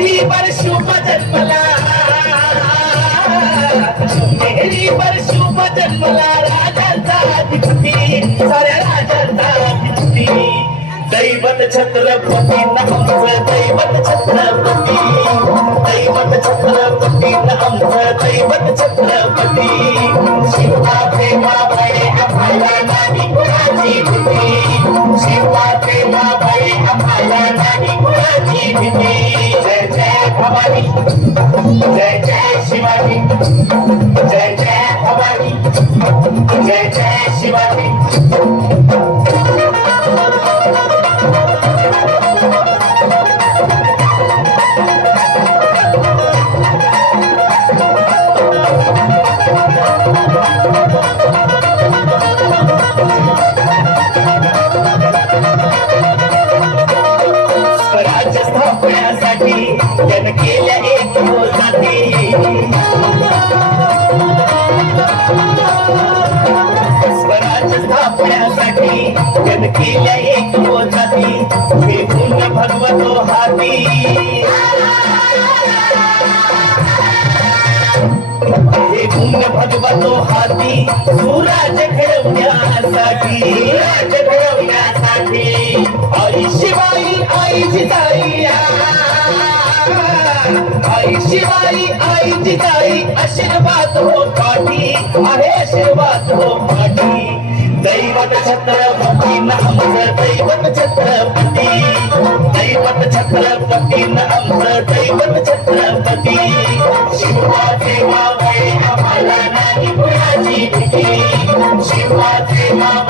मेहरी पर शुभ जन्मला, मेहरी पर शुभ जन्मला, राजांचा अधिपती, साऱ्या राजांचा अधिपती, दैवत छत्रपती आमचं दैवत छत्रपती, दैवत छत्रपती आमचं दैवत छत्रपती. शिवा प्रेमा बळे आम्हाला नाही कुणाची भीती, शिवा प्रेमा बळे आम्हाला नाही कुणाची भीती. जय जय भवानी, जय जय शिवाजी, जय जय भवानी, जय जय शिवाजी. स्वराज्य स्थापण्यासाठी त्यानं केल्या एक जाती, स्वराज्य स्थापण्यासाठी त्यानं केल्या एक जाती, हे पुण्य भगवतो हाती, हे पुण्य भगवतो हाती, सुराज्य घडवण्यासाठी, राज्य घडवण्यासाठी. आई शिवाई आई जिजाई, आई शिवाई आई जिजाई, आशीर्वाद हो पाठी, आहे आशीर्वाद हो पाठी. दैवत छत्रपती आमचं दैवत छत्रपती, दैवत छत्रपती आमचं दैवत छत्रपती. शिवाचे मावळे आम्हाला नाही कुणाची भीती, शिवाचे मावळे